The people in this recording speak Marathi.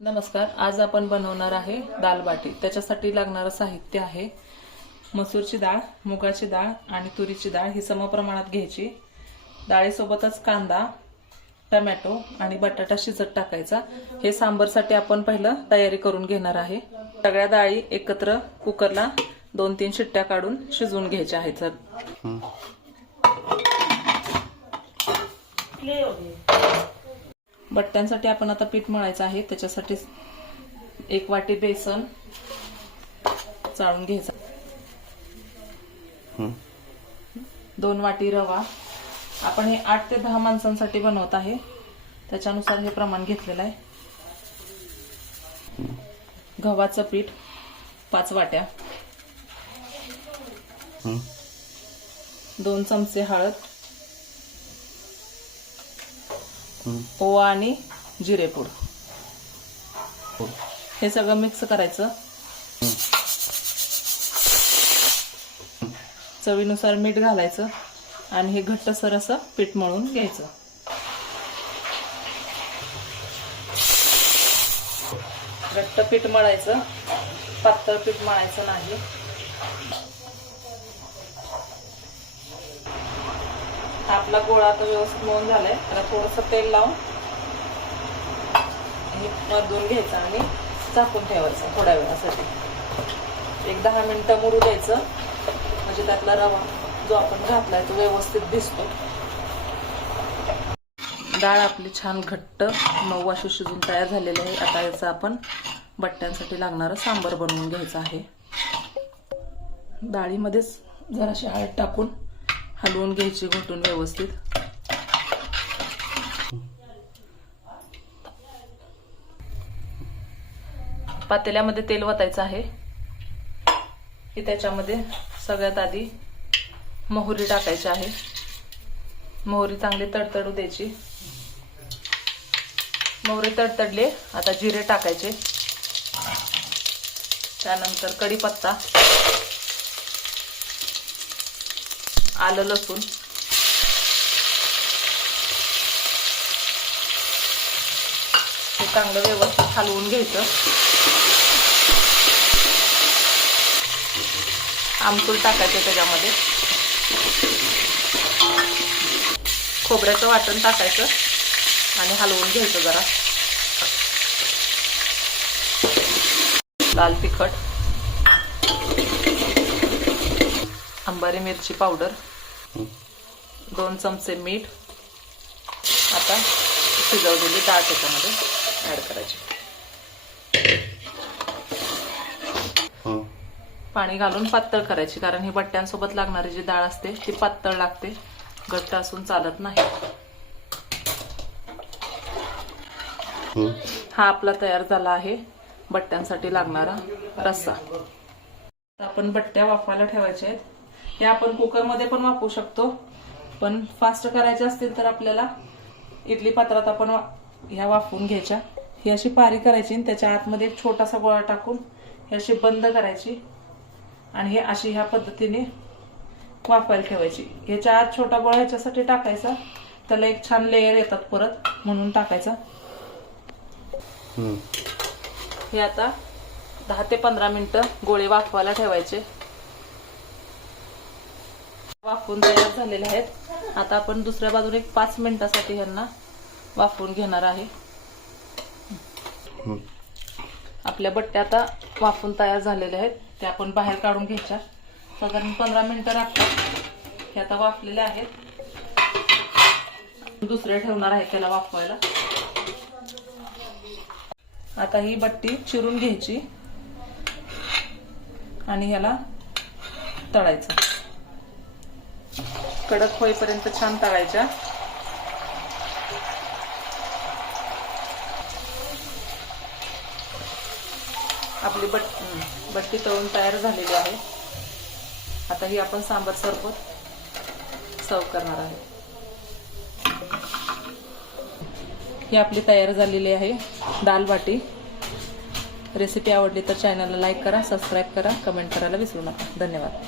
नमस्कार. आज आपण बनवणार आहे दाल बाटी. त्याच्यासाठी लागणारं साहित्य आहे मसूरची डाळ, मुगाची डाळ आणि तुरीची डाळ ही समप्रमाणात घ्यायची. डाळीसोबतच कांदा, टोमॅटो आणि बटाटा शिजत टाकायचा. हे सांबरसाठी आपण पहिलं तयारी करून घेणार आहे. सगळ्या डाळी एकत्र कुकरला 2-3 शिट्ट्या काढून शिजवून घ्यायच्या आहेत. बट्ट्यांसाठी आपण आता पीठ मळायचं आहे. त्याच्यासाठी 1 वाटी बेसन चाळून घ्यायचा, 2 वाटी रवा. आपण हे 8 ते 10 माणसांसाठी बनवत आहे, त्याच्यानुसार हे प्रमाण घेतलेलं आहे. गव्हाचं पीठ 5 वाट्या, 2 चमचे हळद, ओवा आणि जिरेपूड. हे सगळं मिक्स करायचं. चवीनुसार मीठ घालायचं आणि हे घट्टसर असं पीठ मळून घ्यायचं. घट्ट पीठ मळायचं, पातळ पीठ मळायचं नाही. आपला गोळा आता व्यवस्थित मळून झालाय. त्याला थोडंसं तेल लावून मधून घ्यायचं आणि झाकून ठेवायचं थोड्या वेळासाठी. 10 मिनिटं मुरू द्यायचं, म्हणजे त्यातला रवा जो आपण घातलाय तो व्यवस्थित दिसतो. डाळ आपली छान घट्ट मऊ अशी शिजून तयार झालेली आहे. आता याचं आपण बट्ट्यांसाठी लागणारं सांबर बनवून घ्यायचं आहे. डाळीमध्येच जराशी हळद टाकून हलवून घ्यायची घोटून व्यवस्थित. पातेल्यामध्ये तेल वतायचं आहे की त्याच्यामध्ये सगळ्यात आधी मोहरी टाकायची आहे. मोहरी चांगली तडतडू द्यायची. मोहरी तडतडले, आता जिरे टाकायचे. त्यानंतर कढीपत्ता, आलं लसूण, हे चांगलं व्यवस्थित हलवून घ्यायचं. आमसूल टाकायचं त्याच्यामध्ये. खोबऱ्याचं वाटण टाकायचं आणि हलवून घ्यायचं जरा. लाल तिखट, अंबारी मिरची पावडर, 2 चमचे मीठ. आता शिजवलेली डाळ त्याच्यामध्ये ऍड करायची. पाणी घालून पातळ करायची, कारण ही बट्ट्यांसोबत लागणारी जी डाळ असते ती पातळ लागते, घट्ट असून चालत नाही. हा आपला तयार झाला आहे बट्ट्यांसाठी लागणारा रस्सा. आपण बट्ट्या वाफवायला ठेवायच्या आहेत. हे आपण कुकरमध्ये पण वाफवू शकतो, पण फास्ट करायचे असतील तर आपल्याला इडली पात्रात आपण ह्या वाफवून घ्यायच्या. ही अशी पारी करायची आणि त्याच्या आतमध्ये एक छोटासा गोळा टाकून ही अशी बंद करायची आणि हे अशी ह्या पद्धतीने वाफवायला ठेवायची. ह्याच्या आत छोटा गोळा ह्याच्यासाठी टाकायचा, त्याला एक छान लेयर येतात परत, म्हणून टाकायचा. हे आता 10 ते 15 मिनिटं गोळे वाफवायला ठेवायचे. वाफवून तयार झालेले आहेत. आता आपण दुसऱ्या बाजूने 5 मिनिटासाठी ह्यांना वाफवून घेणार आहे. आपल्या बट्ट्या आता वाफवून तयार झालेल्या आहेत. त्या आपण बाहेर काढून घ्यायच्या. साधारण 15 मिनिटं लागतात. हे आता वाफलेले आहेत. दुसरे ठेवणार आहे त्याला वाफवायला. आता ही बट्टी चिरून घ्यायची आणि ह्याला तळायचं. कडक होईपर्यंत छान तळायच्या. आपली बट्टी तळून तयार झालेली आहे. आता ही आपण सांबर सोबत सर्व करणार आहे. ही आपली तयार झालेली आहे दाल बाटी. रेसिपी आवडली तर चॅनलला लाईक करा, सबस्क्राईब करा, कमेंट करायला विसरू नका. धन्यवाद.